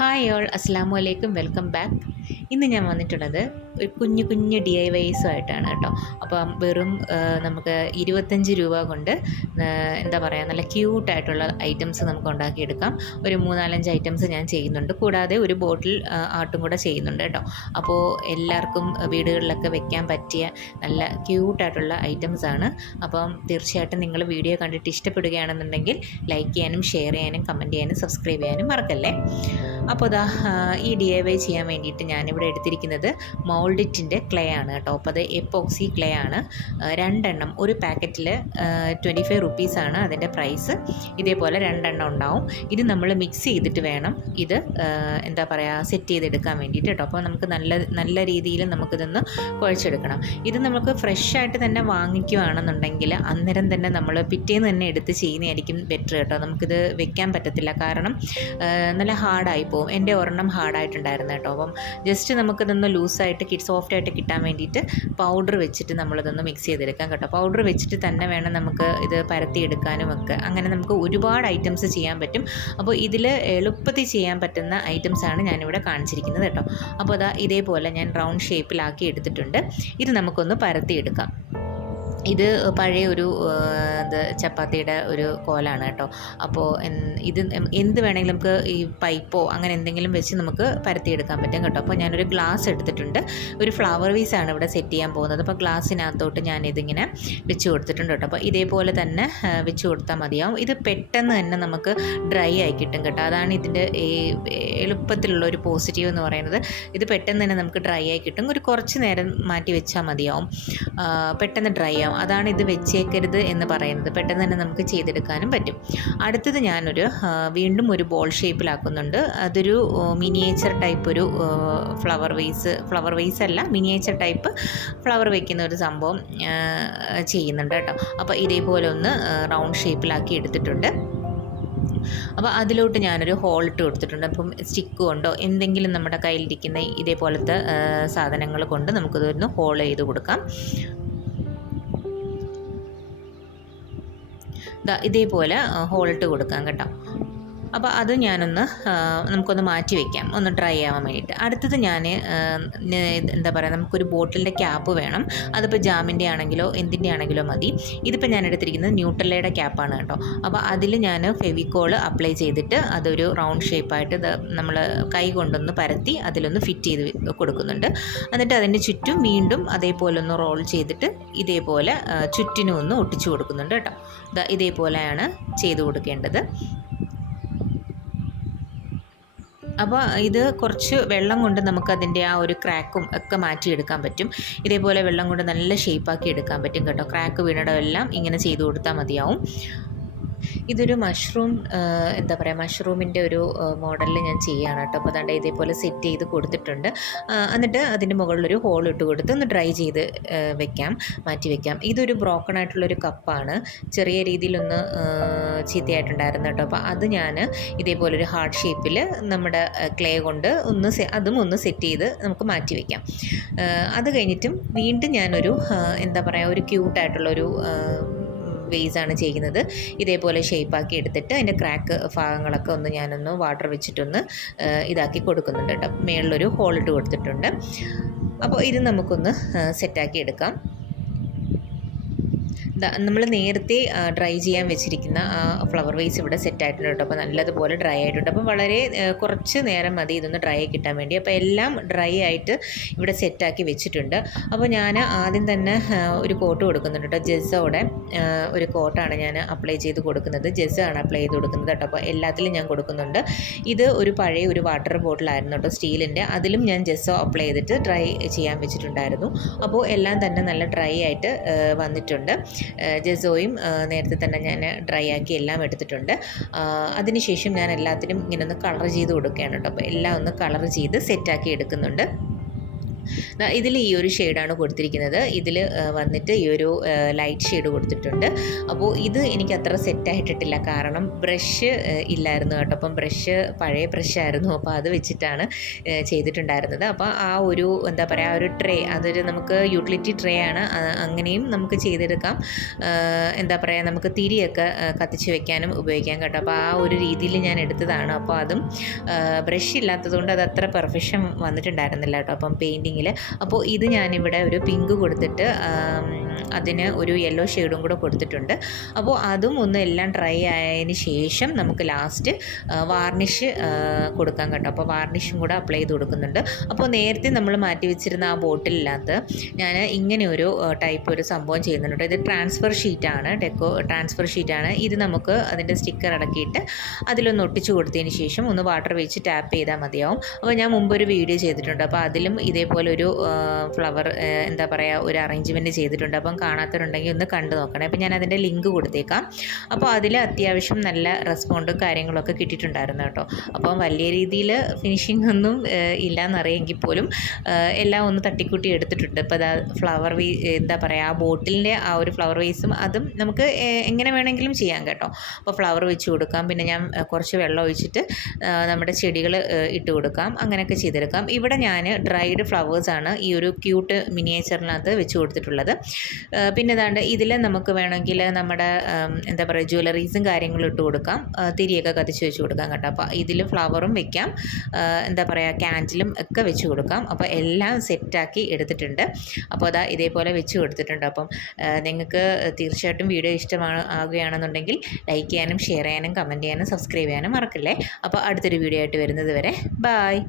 Hi all, അസ്സാം വലൈക്കും, welcome back. ഇന്ന് ഞാൻ വന്നിട്ടുള്ളത് ഒരു കുഞ്ഞു കുഞ്ഞു DIYസുമായിട്ടാണ് കേട്ടോ. അപ്പം വെറും നമുക്ക് 25 രൂപ കൊണ്ട് എന്താ പറയുക, നല്ല ക്യൂട്ടായിട്ടുള്ള ഐറ്റംസ് നമുക്ക് ഉണ്ടാക്കിയെടുക്കാം. ഒരു 3-4 ഐറ്റംസ് ഞാൻ ചെയ്യുന്നുണ്ട്, കൂടാതെ ഒരു ബോട്ടിൽ ആർട്ടും കൂടെ ചെയ്യുന്നുണ്ട് കേട്ടോ. അപ്പോൾ എല്ലാവർക്കും വീടുകളിലൊക്കെ വെക്കാൻ പറ്റിയ നല്ല ക്യൂട്ടായിട്ടുള്ള ഐറ്റംസാണ്. അപ്പം തീർച്ചയായിട്ടും നിങ്ങൾ വീഡിയോ കണ്ടിട്ട് ഇഷ്ടപ്പെടുകയാണെന്നുണ്ടെങ്കിൽ ലൈക്ക് ചെയ്യാനും ഷെയർ ചെയ്യാനും കമൻറ്റ് ചെയ്യാനും സബ്സ്ക്രൈബ് ചെയ്യാനും മറക്കല്ലേ. അപ്പോൾ ഈ DIY ചെയ്യാൻ വേണ്ടിയിട്ട് ഞാനിവിടെ എടുത്തിരിക്കുന്നത് മൗൾഡിറ്റിൻ്റെ ക്ലേ ആണ് കേട്ടോ. അപ്പോൾ അത് എപ്പോക്സി ക്ലേ ആണ്. 2 എണ്ണം, ഒരു പാക്കറ്റിൽ 25 റുപ്പീസാണ് അതിൻ്റെ പ്രൈസ്. ഇതേപോലെ 2 എണ്ണം ഉണ്ടാവും. ഇത് നമ്മൾ മിക്സ് ചെയ്തിട്ട് വേണം ഇത് എന്താ പറയുക സെറ്റ് ചെയ്തെടുക്കാൻ വേണ്ടിയിട്ട് കേട്ടോ. അപ്പോൾ നമുക്ക് നല്ല രീതിയിൽ നമുക്കിതൊന്ന് കുഴച്ചെടുക്കണം. ഇത് നമുക്ക് ഫ്രഷായിട്ട് തന്നെ വാങ്ങിക്കുകയാണെന്നുണ്ടെങ്കിൽ അന്നേരം തന്നെ നമ്മൾ പിറ്റേന്ന് തന്നെ എടുത്ത് ചെയ്യുന്നതായിരിക്കും ബെറ്റർ കേട്ടോ. നമുക്കിത് വെക്കാൻ പറ്റത്തില്ല, കാരണം നല്ല ഹാർഡായി പോകും. എൻ്റെ ഒരെണ്ണം ഹാർഡായിട്ടുണ്ടായിരുന്നു കേട്ടോ. അപ്പം ജസ്റ്റ് നമുക്കിതൊന്ന് ലൂസായിട്ട് സോഫ്റ്റായിട്ട് കിട്ടാൻ വേണ്ടിയിട്ട് പൗഡർ വെച്ചിട്ട് നമ്മളിതൊന്ന് മിക്സ് ചെയ്തെടുക്കാം കേട്ടോ. പൗഡർ വെച്ചിട്ട് തന്നെ വേണം നമുക്ക് ഇത് പരത്തിയെടുക്കാനും ഒക്കെ. അങ്ങനെ നമുക്ക് ഒരുപാട് ഐറ്റംസ് ചെയ്യാൻ പറ്റും. അപ്പോൾ ഇതിൽ എളുപ്പത്തിൽ ചെയ്യാൻ പറ്റുന്ന ഐറ്റംസാണ് ഞാനിവിടെ കാണിച്ചിരിക്കുന്നത് കേട്ടോ. അപ്പോൾ ഇതേപോലെ ഞാൻ റൗണ്ട് ഷേപ്പിലാക്കി എടുത്തിട്ടുണ്ട്. ഇത് നമുക്കൊന്ന് പരത്തിയെടുക്കാം. ഇത് പഴയ ഒരു ചപ്പാത്തിയുടെ ഒരു കോലാണ് കേട്ടോ. അപ്പോൾ ഇത് എന്ത് വേണമെങ്കിലും നമുക്ക് ഈ പൈപ്പോ അങ്ങനെ എന്തെങ്കിലും വെച്ച് നമുക്ക് പരത്തിയെടുക്കാൻ പറ്റും കേട്ടോ. അപ്പോൾ ഞാനൊരു ഗ്ലാസ് എടുത്തിട്ടുണ്ട്. ഒരു ഫ്ലവർ വീസാണ് ഇവിടെ സെറ്റ് ചെയ്യാൻ പോകുന്നത്. അപ്പോൾ ഗ്ലാസ്സിനകത്തോട്ട് ഞാനിതിങ്ങനെ വെച്ച് കൊടുത്തിട്ടുണ്ട് കേട്ടോ. അപ്പോൾ ഇതേപോലെ തന്നെ വെച്ച് കൊടുത്താൽ മതിയാവും. ഇത് പെട്ടെന്ന് തന്നെ നമുക്ക് ഡ്രൈ ആയി കിട്ടും കേട്ടോ. അതാണ് ഇതിൻ്റെ എളുപ്പത്തിലുള്ള ഒരു പോസിറ്റീവ് എന്ന് പറയുന്നത്. ഇത് പെട്ടെന്ന് തന്നെ നമുക്ക് ഡ്രൈ ആയി കിട്ടും. ഒരു കുറച്ച് നേരം മാറ്റി വെച്ചാൽ മതിയാവും, പെട്ടെന്ന് ഡ്രൈ ആവും. അതാണ് ഇത് വെച്ചേക്കരുത് എന്ന് പറയുന്നത്. പെട്ടെന്ന് തന്നെ നമുക്ക് ചെയ്തെടുക്കാനും പറ്റും. അടുത്തത് ഞാനൊരു വീണ്ടും ഒരു ബോൾ ഷേപ്പിലാക്കുന്നുണ്ട്. അതൊരു മിനിയേച്ചർ ടൈപ്പ് ഒരു ഫ്ലവർ വേസ് അല്ല, മിനിയേച്ചർ ടൈപ്പ് ഫ്ലവർ വയ്ക്കുന്ന ഒരു സംഭവം ചെയ്യുന്നുണ്ട് കേട്ടോ. അപ്പോൾ ഇതേപോലെ ഒന്ന് റൗണ്ട് ഷേപ്പിലാക്കി എടുത്തിട്ടുണ്ട്. അപ്പോൾ അതിലോട്ട് ഞാനൊരു ഹോൾ ഇട്ട് കൊടുത്തിട്ടുണ്ട്. അപ്പം സ്റ്റിക്ക് കൊണ്ടോ എന്തെങ്കിലും നമ്മുടെ കയ്യിലിരിക്കുന്ന ഇതേപോലത്തെ സാധനങ്ങൾ കൊണ്ട് നമുക്കിതൊന്ന് ഹോൾ ചെയ്ത് കൊടുക്കാം. ഇതേപോലെ ഹോളിട്ട് കൊടുക്കാം കേട്ടോ. അപ്പോൾ അത് ഞാനൊന്ന് നമുക്കൊന്ന് മാറ്റി വയ്ക്കാം, ഒന്ന് ഡ്രൈ ആവാൻ വേണ്ടിയിട്ട്. അടുത്തത് ഞാൻ എന്താ പറയുക, നമുക്കൊരു ബോട്ടിലിൻ്റെ ക്യാപ്പ് വേണം. അതിപ്പോൾ ജാമിൻ്റെ ആണെങ്കിലോ എന്തിൻ്റെ ആണെങ്കിലോ മതി. ഇതിപ്പോൾ ഞാൻ എടുത്തിരിക്കുന്നത് ന്യൂട്രലയുടെ ക്യാപ്പാണ് കേട്ടോ. അപ്പോൾ അതിൽ ഞാൻ ഫെവിക്കോൾ അപ്ലൈ ചെയ്തിട്ട് അതൊരു റൗണ്ട് ഷേപ്പായിട്ട് നമ്മൾ കൈ കൊണ്ടൊന്ന് പരത്തി അതിലൊന്ന് ഫിറ്റ് ചെയ്ത് കൊടുക്കുന്നുണ്ട്. എന്നിട്ട് അതിൻ്റെ ചുറ്റും വീണ്ടും അതേപോലെ ഒന്ന് റോൾ ചെയ്തിട്ട് ഇതേപോലെ ചുറ്റിനും ഒന്ന് ഒട്ടിച്ചു കൊടുക്കുന്നുണ്ട് കേട്ടോ. ഇതേപോലെയാണ് ചെയ്ത് കൊടുക്കേണ്ടത്. അപ്പോൾ ഇത് കുറച്ച് വെള്ളം കൊണ്ട് നമുക്കതിൻ്റെ ആ ഒരു ക്രാക്കും ഒക്കെ മാറ്റിയെടുക്കാൻ പറ്റും. ഇതേപോലെ വെള്ളം കൊണ്ട് നല്ല ഷേപ്പാക്കി എടുക്കാൻ പറ്റും കേട്ടോ. ക്രാക്ക് വീണിടമെല്ലാം ഇങ്ങനെ ചെയ്ത് കൊടുത്താൽ മതിയാവും. ഇതൊരു എന്താ പറയുക, മഷ്റൂമിൻ്റെ ഒരു മോഡലിൽ ഞാൻ ചെയ്യുകയാണ് കേട്ടോ. അപ്പോൾ അതാണ്ട് ഇതേപോലെ സെറ്റ് ചെയ്ത് കൊടുത്തിട്ടുണ്ട്. എന്നിട്ട് അതിൻ്റെ മുകളിലൊരു ഹോൾ ഇട്ട് കൊടുത്ത് ഒന്ന് ഡ്രൈ ചെയ്ത് മാറ്റി വയ്ക്കാം. ഇതൊരു ബ്രോക്കൺ ആയിട്ടുള്ളൊരു കപ്പാണ്, ചെറിയ രീതിയിലൊന്ന് ചീത്തയായിട്ടുണ്ടായിരുന്നു കേട്ടോ. അപ്പോൾ അത് ഞാൻ ഇതേപോലൊരു ഹാർട്ട് ഷേപ്പിൽ നമ്മുടെ ക്ലേ കൊണ്ട് അതും ഒന്ന് സെറ്റ് ചെയ്ത് നമുക്ക് മാറ്റി വയ്ക്കാം. അത് കഴിഞ്ഞിട്ടും വീണ്ടും ഞാനൊരു എന്താ പറയുക, ഒരു ക്യൂട്ടായിട്ടുള്ളൊരു വേസാണ് ചെയ്യുന്നത്. ഇതേപോലെ ഷേപ്പാക്കി എടുത്തിട്ട് അതിൻ്റെ ക്രാക്ക് ഭാഗങ്ങളൊക്കെ ഞാനൊന്ന് വാട്ടർ വെച്ചിട്ടൊന്ന് ഇതാക്കി കൊടുക്കുന്നുണ്ട് കേട്ടോ. മേളിലൊരു ഹോളിട്ട് കൊടുത്തിട്ടുണ്ട്. അപ്പോൾ ഇത് നമുക്കൊന്ന് സെറ്റാക്കി എടുക്കാം. നമ്മൾ നേരത്തെ ഡ്രൈ ചെയ്യാൻ വെച്ചിരിക്കുന്ന ആ ഫ്ലവർ വേസ് ഇവിടെ സെറ്റായിട്ടുണ്ട് കേട്ടോ. അപ്പോൾ നല്ലതുപോലെ ഡ്രൈ ആയിട്ടുണ്ട്. അപ്പോൾ വളരെ കുറച്ച് നേരം മതി ഇതൊന്ന് ഡ്രൈ ആയി കിട്ടാൻ വേണ്ടി. അപ്പോൾ എല്ലാം ഡ്രൈ ആയിട്ട് ഇവിടെ സെറ്റാക്കി വെച്ചിട്ടുണ്ട്. അപ്പോൾ ഞാൻ ആദ്യം തന്നെ ഒരു കോട്ട് കൊടുക്കുന്നുണ്ട് കേട്ടോ. ജെസ്സോടെ ഒരു കോട്ടാണ് ഞാൻ അപ്ലൈ ചെയ്ത് കൊടുക്കുന്നത്. ജെസ്സാണ് അപ്ലൈ ചെയ്ത് കൊടുക്കുന്നത് കേട്ടോ. അപ്പോൾ എല്ലാത്തിലും ഞാൻ കൊടുക്കുന്നുണ്ട്. ഇത് ഒരു പഴയ ഒരു വാട്ടർ ബോട്ടിലായിരുന്നു കേട്ടോ, സ്റ്റീലിൻ്റെ. അതിലും ഞാൻ ജെസ്സോ അപ്ലൈ ചെയ്തിട്ട് ഡ്രൈ ചെയ്യാൻ വെച്ചിട്ടുണ്ടായിരുന്നു. അപ്പോൾ എല്ലാം തന്നെ നല്ല ഡ്രൈ ആയിട്ട് വന്നിട്ടുണ്ട്. ജെസോയും നേരത്തെ തന്നെ ഞാൻ ഡ്രൈ ആക്കി എല്ലാം എടുത്തിട്ടുണ്ട്. അതിനുശേഷം ഞാൻ എല്ലാത്തിനും ഇങ്ങനെ ഒന്ന് കളർ ചെയ്ത് കൊടുക്കുകയാണ് കേട്ടോ. അപ്പോൾ എല്ലാം ഒന്ന് കളർ ചെയ്ത് സെറ്റാക്കി എടുക്കുന്നുണ്ട്. ഇതിൽ ഈ ഒരു ഷെയ്ഡാണ് കൊടുത്തിരിക്കുന്നത്. ഇതിൽ വന്നിട്ട് ഈ ഒരു ലൈറ്റ് ഷെയ്ഡ് കൊടുത്തിട്ടുണ്ട്. അപ്പോൾ ഇത് എനിക്ക് അത്ര സെറ്റായിട്ടിട്ടില്ല, കാരണം ബ്രഷ് ഇല്ലായിരുന്നു കേട്ടോ. അപ്പം ബ്രഷ് പഴയ ബ്രഷായിരുന്നു, അപ്പോൾ അത് വെച്ചിട്ടാണ് ചെയ്തിട്ടുണ്ടായിരുന്നത്. അപ്പോൾ ആ ഒരു എന്താ പറയുക, ഒരു ട്രേ, അതൊരു നമുക്ക് യൂട്ടിലിറ്റി ട്രേ ആണ്, അങ്ങനെയും നമുക്ക് ചെയ്തെടുക്കാം. എന്താ പറയുക, നമുക്ക് തിരിയൊക്കെ കത്തിച്ച് വെക്കാനും ഉപയോഗിക്കാം കേട്ടോ. അപ്പോൾ ആ ഒരു രീതിയിൽ ഞാൻ എടുത്തതാണ്. അപ്പോൾ അതും ബ്രഷ് ഇല്ലാത്തതുകൊണ്ട് അത് അത്ര പെർഫെക്ഷൻ വന്നിട്ടുണ്ടായിരുന്നില്ല കേട്ടോ അപ്പം പെയിൻറ്റിങ്ങിൽ. അപ്പോൾ ഇത് ഞാനിവിടെ ഒരു പിങ്ക് കൊടുത്തിട്ട് അതിന് ഒരു യെല്ലോ ഷെയ്ഡും കൂടെ കൊടുത്തിട്ടുണ്ട്. അപ്പോൾ അതും ഒന്ന് എല്ലാം ഡ്രൈ ആയതിന് ശേഷം നമുക്ക് ലാസ്റ്റ് വാർണിഷ് കൊടുക്കാം കേട്ടോ. അപ്പോൾ വാർണിഷും കൂടെ അപ്ലൈ ചെയ്ത് കൊടുക്കുന്നുണ്ട്. അപ്പോൾ നേരത്തെ നമ്മൾ മാറ്റി വെച്ചിരുന്ന ആ ബോട്ടിലിനകത്ത് ഞാൻ ഇങ്ങനെ ഒരു ടൈപ്പ് ഒരു സംഭവം ചെയ്യുന്നുണ്ട്. ഇത് ട്രാൻസ്ഫർ ഷീറ്റാണ്, ട്രാൻസ്ഫർ ഷീറ്റാണ്. ഇത് നമുക്ക് അതിൻ്റെ സ്റ്റിക്കർ ഇറക്കിയിട്ട് അതിലൊന്ന് ഒട്ടിച്ച് കൊടുത്തതിന് ശേഷം ഒന്ന് വാട്ടർ വെച്ച് ടാപ്പ് ചെയ്താൽ മതിയാവും. അപ്പോൾ ഞാൻ മുമ്പ് ഒരു വീഡിയോ ചെയ്തിട്ടുണ്ട്, അപ്പോൾ അതിലും ഇതേപോലെ ഒരു ഫ്ലവർ എന്താ പറയുക ഒരു അറേഞ്ച്മെൻറ്റ് ചെയ്തിട്ടുണ്ട്. അപ്പം കാണാത്തവരുണ്ടെങ്കിൽ ഒന്ന് കണ്ടു നോക്കണേ. അപ്പോൾ ഞാൻ അതിൻ്റെ ലിങ്ക് കൊടുത്തേക്കാം. അപ്പോൾ അതിൽ അത്യാവശ്യം നല്ല റെസ്പോണ്ടും കാര്യങ്ങളൊക്കെ കിട്ടിയിട്ടുണ്ടായിരുന്നു കേട്ടോ. അപ്പം വലിയ രീതിയിൽ ഫിനിഷിംഗ് ഒന്നും ഇല്ലയെന്നറിയെങ്കിൽ പോലും എല്ലാം ഒന്ന് തട്ടിക്കൂട്ടി എടുത്തിട്ടുണ്ട്. ഇപ്പോൾ അതാ ഫ്ലവർ എന്താ പറയുക, ആ ബോട്ടിലിൻ്റെ ആ ഒരു ഫ്ലവർ വേസും അതും നമുക്ക് എങ്ങനെ വേണമെങ്കിലും ചെയ്യാം കേട്ടോ. അപ്പോൾ ഫ്ലവർ വെച്ച് കൊടുക്കാം, പിന്നെ ഞാൻ കുറച്ച് വെള്ളം ഒഴിച്ചിട്ട് നമ്മുടെ ചെടികൾ ഇട്ട് കൊടുക്കാം, അങ്ങനെയൊക്കെ ചെയ്തെടുക്കാം. ഇവിടെ ഞാൻ ഡ്രൈഡ് ഫ്ലവേഴ്സാണ് ഈ ഒരു ക്യൂട്ട് മിനിയേച്ചറിനകത്ത് വെച്ച് കൊടുത്തിട്ടുള്ളത്. പിന്നെ ഏതാണ്ട് ഇതിൽ നമുക്ക് വേണമെങ്കിൽ നമ്മുടെ എന്താ പറയുക ജ്വല്ലറീസും കാര്യങ്ങളും ഇട്ട് കൊടുക്കാം, തിരിയൊക്കെ കത്തിച്ച് വെച്ച് കൊടുക്കാം കേട്ടോ. അപ്പോൾ ഇതിൽ ഫ്ലവറും വെക്കാം, എന്താ പറയുക ക്യാൻഡിലും ഒക്കെ വെച്ച് കൊടുക്കാം. അപ്പോൾ എല്ലാം സെറ്റാക്കി എടുത്തിട്ടുണ്ട്. അപ്പോൾ അതാ ഇതേപോലെ വെച്ച് കൊടുത്തിട്ടുണ്ട്. അപ്പം നിങ്ങൾക്ക് തീർച്ചയായിട്ടും വീഡിയോ ആകുകയാണെന്നുണ്ടെങ്കിൽ ലൈക്ക് ചെയ്യാനും ഷെയർ ചെയ്യാനും കമൻറ്റ് ചെയ്യാനും സബ്സ്ക്രൈബ് ചെയ്യാനും മറക്കല്ലേ. അപ്പോൾ അടുത്തൊരു വീഡിയോ ആയിട്ട് വരുന്നത് വരെ ബായ്.